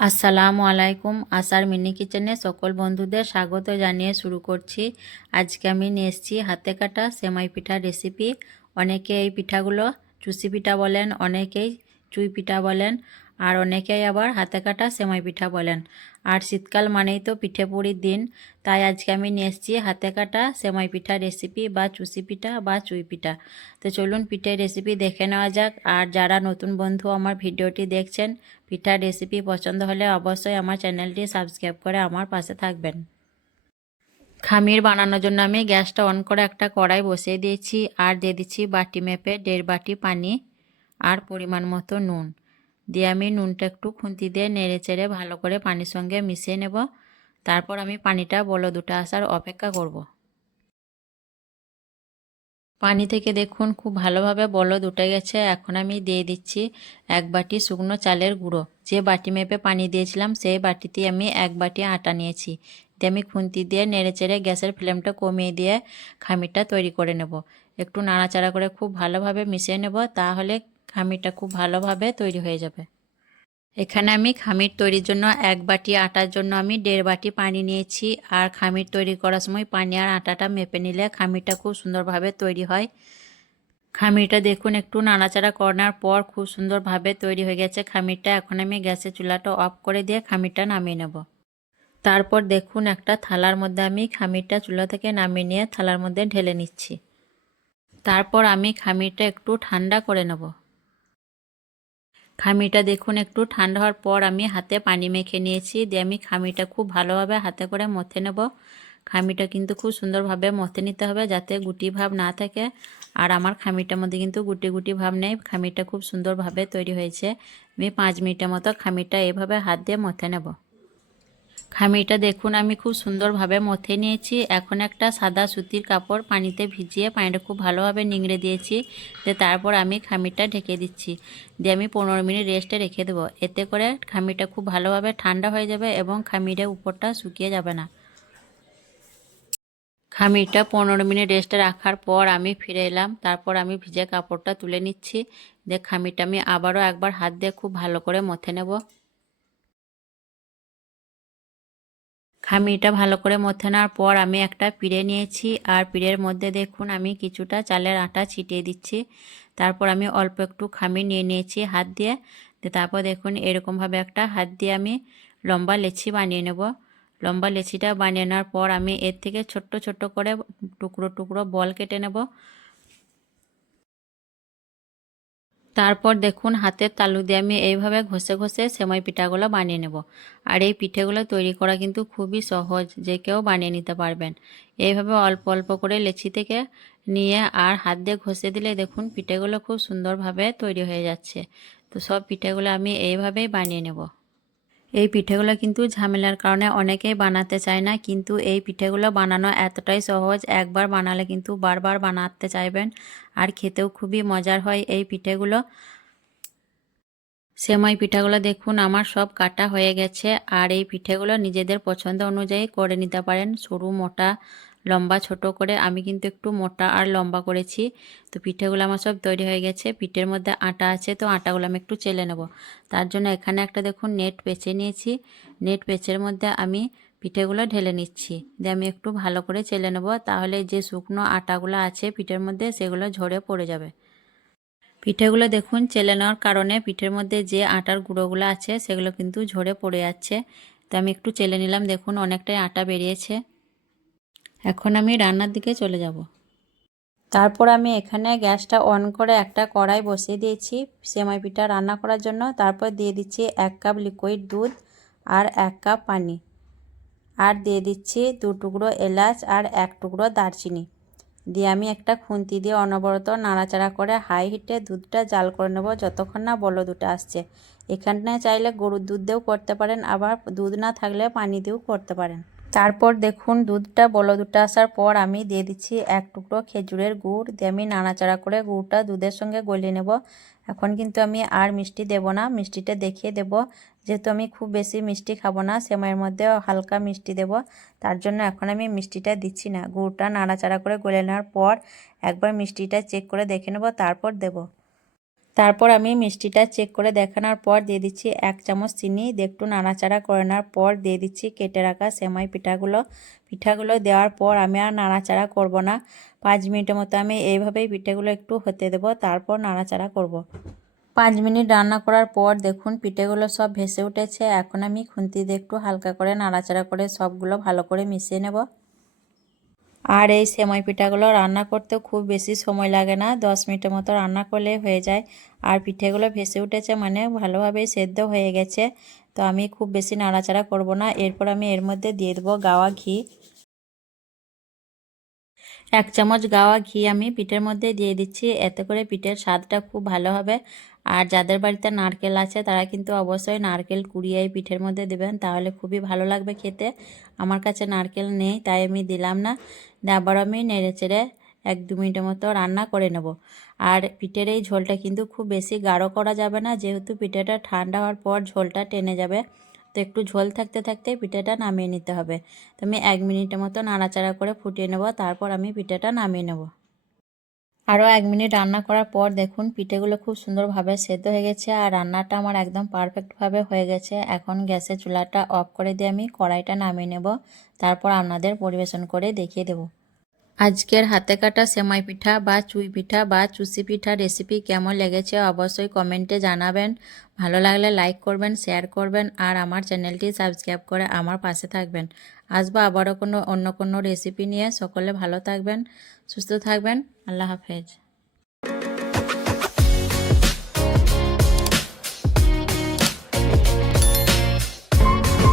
আসসালামু আলাইকুম। আশার মিনি কিচেনে সকল বন্ধুদের স্বাগত জানিয়ে শুরু করছি। আজকে আমি নিয়ে এসেছি হাতে কাটা সেমাই পিঠার রেসিপি। অনেকে এই পিঠাগুলো চুষি পিঠা বলেন, অনেকেই চুই পিঠা বলেন, আর অনেকেই আবার হাতে কাটা সেমাই পিঠা বলেন। আর শীতকাল মানেই তো পিঠে পুরির দিন, তাই আজকে আমি নিয়ে এসেছি হাতে কাটা সেমাই পিঠার রেসিপি বা চুষি পিঠা বা চুই পিঠা। তো চলুন পিঠের রেসিপি দেখে নেওয়া যাক। আর যারা নতুন বন্ধু আমার ভিডিওটি দেখছেন, পিঠার রেসিপি পছন্দ হলে অবশ্যই আমার চ্যানেলটি সাবস্ক্রাইব করে আমার পাশে থাকবেন। খামির বানানোর জন্য আমি গ্যাসটা অন করে একটা কড়াই বসিয়ে দিয়েছি আর দিয়ে দিচ্ছি বাটি মেপে 1.5 বাটি পানি আর পরিমাণ মতো নুন দিয়ে আমি নুনটা একটু খুন্তি দিয়ে নেড়ে চেড়ে ভালো করে পানির সঙ্গে মিশিয়ে নেব। তারপর আমি পানিটা বলদ উঠে আসার অপেক্ষা করব। পানি থেকে দেখুন খুব ভালোভাবে বলদ উঠে গেছে। এখন আমি দিয়ে দিচ্ছি 1 বাটি শুকনো চালের গুঁড়ো। যে বাটি মেপে পানি দিয়েছিলাম সেই বাটিতে আমি 1 বাটি আটা নিয়েছি। দিয়ে আমি খুন্তি দিয়ে নেড়েচেড়ে গ্যাসের ফ্লেমটা কমিয়ে দিয়ে খামিরটা তৈরি করে নেব। একটু নাড়াচাড়া করে খুব ভালোভাবে মিশিয়ে নেব, তাহলে খামিরটা খুব ভালোভাবে তৈরি হয়ে যাবে। এখানে আমি খামির তৈরির জন্য 1 বাটি আটার জন্য আমি 1.5 বাটি পানি নিয়েছি। আর খামির তৈরি করার সময় পানি আর আটাটা মেপে নিলে খামিরটা খুব সুন্দরভাবে তৈরি হয়। খামিরটা দেখুন একটু নাড়াচাড়া করার পর খুব সুন্দরভাবে তৈরি হয়ে গেছে খামিরটা। এখন আমি গ্যাসের চুলাটা অফ করে দিয়ে খামিরটা নামিয়ে নেব। তারপর দেখুন একটা থালার মধ্যে আমি খামিরটা চুলা থেকে নামিয়ে নিয়ে থালার মধ্যে ঢেলে নিচ্ছি। তারপর আমি খামিরটা একটু ঠান্ডা করে নেব। খামিরটা দেখুন একটু ঠান্ডা হওয়ার পর আমি হাতে পানি মেখে নিয়েছি। দিয়ে আমি খামিরটা খুব ভালোভাবে হাতে করে মথে নেব। খামিরটা কিন্তু খুব সুন্দরভাবে মথে নিতে হবে যাতে গুটি ভাব না থাকে। আর আমার খামিরটার মধ্যে কিন্তু গুটি গুটি ভাব নেই, খামিরটা খুব সুন্দরভাবে তৈরি হয়েছে। আমি 5 মিনিটের মতো খামিরটা এভাবে হাত দিয়ে মথে নেব। খামিরটা দেখুন আমি খুব সুন্দরভাবে মথে নিয়েছি। এখন একটা সাদা সুতির কাপড় পানিতে ভিজিয়ে পানিটা খুব ভালোভাবে নিংড়ে দিয়েছি। দিয়ে তারপর আমি খামিরটা ঢেকে দিচ্ছি। দিয়ে আমি 15 মিনিট রেস্টে রেখে দেবো। এতে করে খামিরটা খুব ভালোভাবে ঠান্ডা হয়ে যাবে এবং খামিরের উপরটা শুকিয়ে যাবে না। খামিরটা 15 মিনিট রেস্টে রাখার পর আমি ফিরে এলাম। তারপর আমি ভিজে কাপড়টা তুলে নিচ্ছি। দিয়ে খামিরটা আমি আবারও একবার হাত দিয়ে খুব ভালো করে মথে নেব। খামিরটা ভালো করে মথে নেওয়ার পর আমি একটা পিঁড়ে নিয়েছি আর পিঁড়ের মধ্যে দেখুন আমি কিছুটা চালের আটা ছিটিয়ে দিচ্ছি। তারপর আমি অল্প একটু খামির নিয়ে নিয়েছি হাত দিয়ে। তারপর দেখুন এরকমভাবে একটা হাত দিয়ে আমি লম্বা লেচি বানিয়ে নেব। লম্বা লেচিটা বানিয়ে নেওয়ার পর আমি এর থেকে ছোট্ট ছোট্ট করে টুকরো টুকরো বল কেটে নেব। তারপর দেখুন হাতের তালু দিয়ে আমি এইভাবে ঘষে ঘষে সেমাই পিঠাগুলো বানিয়ে নেব। আর এই পিঠেগুলো তৈরি করা কিন্তু খুবই সহজ, যে কেউ বানিয়ে নিতে পারবেন। এইভাবে অল্প অল্প করে লেচি থেকে নিয়ে আর হাত দিয়ে ঘষে দিলে দেখুন পিঠেগুলো খুব সুন্দরভাবে তৈরি হয়ে যাচ্ছে। তো সব পিঠেগুলো আমি এইভাবেই বানিয়ে নেব। এই পিঠেগুলো কিন্তু ঝামেলার কারণে অনেকেই বানাতে চায় না, কিন্তু এই পিঠেগুলো বানানো এতটাই সহজ, একবার বানালে কিন্তু বারবার বানাতে চাইবেন। আর খেতেও খুবই মজার হয় এই পিঠেগুলো। সেমাই পিঠাগুলো দেখুন আমার সব কাটা হয়ে গেছে। আর এই পিঠেগুলো নিজেদের পছন্দ অনুযায়ী করে নিতে পারেন, সরু মোটা লম্বা ছোট করে। আমি কিন্তু একটু মোটা আর লম্বা করেছি। তো পিঠেগুলো আমার সব তৈরি হয়ে গেছে। পিঠের মধ্যে আটা আছে, তো আটাগুলো আমি একটু চেলে নেব। তার জন্য এখানে একটা দেখুন নেট পেঁচে নিয়েছি। নেট পেঁচের মধ্যে আমি পিঠেগুলো ঢেলে নিচ্ছি। দিয়ে আমি একটু ভালো করে চেলে নেব, তাহলে যে শুকনো আটাগুলো আছে পিঠের মধ্যে সেগুলো ঝরে পড়ে যাবে। পিঠেগুলো দেখুন চেলে নেওয়ার কারণে পিঠের মধ্যে যে আটার গুঁড়োগুলো আছে সেগুলো কিন্তু ঝরে পড়ে যাচ্ছে। তো আমি একটু চেলে নিলাম, দেখুন অনেকটাই আটা বেরিয়েছে। এখন আমি রান্নার দিকে চলে যাব। তারপর আমি এখানে গ্যাসটা অন করে একটা কড়াই বসিয়ে দিয়েছি সেমাই পিঠা রান্না করার জন্য। তারপর দিয়ে দিচ্ছি 1 কাপ লিকুইড দুধ আর 1 কাপ পানি। আর দিয়ে দিচ্ছি 2 টুকরো এলাচ আর 1 টুকরো দারচিনি। দিয়ে আমি একটা খুন্তি দিয়ে অনবরত নাড়াচাড়া করে হাই হিটে দুধটা জাল করে নেব যতক্ষণ না বলদ উঠে আসছে। এখানে চাইলে গরুর দুধ দিয়েও করতে পারেন, আবার দুধ না থাকলে পানি দিয়েও করতে পারেন। তারপর দেখুন দুধটা বলদ উঠে আসার পর আমি দিয়ে দিচ্ছি 1 টুকরো খেজুরের গুড়। দিয়ে আমি নাড়াচাড়া করে গুড়টা দুধের সঙ্গে গলিয়ে নেব। এখন কিন্তু আমি আর মিষ্টি দেব না, মিষ্টিটা দেখিয়ে দেব, যেহেতু আমি খুব বেশি মিষ্টি খাবো না, সেমাইয়ের মধ্যে হালকা মিষ্টি দেব। তার জন্য এখন আমি মিষ্টিটা দিচ্ছি না। গুড়টা নাড়াচাড়া করে গলে নেওয়ার পর একবার মিষ্টিটা চেক করে দেখে নেব, তারপর দেব। তারপর আমি মিষ্টিটা চেক করে দেখানোর পর দিয়ে দিচ্ছি 1 চামচ চিনি, দিয়ে একটু নাড়াচাড়া করে নেওয়ার পর দিয়ে দিচ্ছি কেটে রাখা সেমাই পিঠাগুলো দেওয়ার পর আমি আর নাড়াচাড়া করব না। 5 মিনিটের মতো আমি এইভাবেই পিঠেগুলো একটু হতে দেব, তারপর নাড়াচাড়া করব। 5 মিনিট রান্না করার পর দেখুন পিঠেগুলো সব ভেসে উঠেছে। এখন আমি খুন্তি দিয়ে একটু হালকা করে নাড়াচাড়া করে সবগুলো ভালো করে মিশিয়ে নেব। আর এই সেমাই পিঠাগুলো রান্না করতেও খুব বেশি সময় লাগে না, 10 মিনিটের মতো রান্না করলে হয়ে যায়। আর পিঠেগুলো ভেসে উঠেছে মানে ভালোভাবেই সেদ্ধ হয়ে গেছে। তো আমি খুব বেশি নাড়াচাড়া করব না। এরপর আমি এর মধ্যে দিয়ে দেবো গাওয়া ঘি। 1 চামচ গাওয়া ঘি আমি পিঠের মধ্যে দিয়ে দিচ্ছি, এতে করে পিঠের স্বাদটা খুব ভালো হবে। আর যাদের বাড়িতে নারকেল আছে তারা কিন্তু অবশ্যই নারকেল কুড়িয়ে এই পিঠের মধ্যে দেবেন, তাহলে খুবই ভালো লাগবে খেতে। আমার কাছে নারকেল নেই তাই আমি দিলাম না। আবার আমি নেড়েচেড়ে 1-2 মিনিটের মতো রান্না করে নেব। আর পিঠের এই ঝোলটা কিন্তু খুব বেশি গাঢ় করা যাবে না, যেহেতু পিঠেটা ঠান্ডা হওয়ার পর ঝোলটা টেনে যাবে। তো একটু ঝোল থাকতে থাকতে পিঠেটা নামিয়ে নিতে হবে। তো আমি 1 মিনিটের মতো নাড়াচাড়া করে ফুটিয়ে নেব, তারপর আমি পিঠেটা নামিয়ে নেব। আরও 1 মিনিট রান্না করার পর দেখুন পিঠেগুলো খুব সুন্দরভাবে সেদ্ধ হয়ে গেছে আর রান্নাটা আমার একদম পারফেক্টভাবে হয়ে গেছে। এখন গ্যাসের চুলাটা অফ করে দিয়ে আমি কড়াইটা নামিয়ে নেব, তারপর আপনাদের পরিবেশন করে দেখিয়ে দেব। আজকের হাতে কাটা সেমাই পিঠা বা চুই পিঠা বা চুষি পিঠা রেসিপি কেমন লেগেছে অবশ্যই কমেন্টে জানাবেন। ভালো লাগলে লাইক করবেন, শেয়ার করবেন আর আমার চ্যানেলটি সাবস্ক্রাইব করে আমার পাশে থাকবেন। আসবো আবারও অন্য কোনো রেসিপি নিয়ে। সকলে ভালো থাকবেন, সুস্থ থাকবেন। আল্লাহ হাফেজ।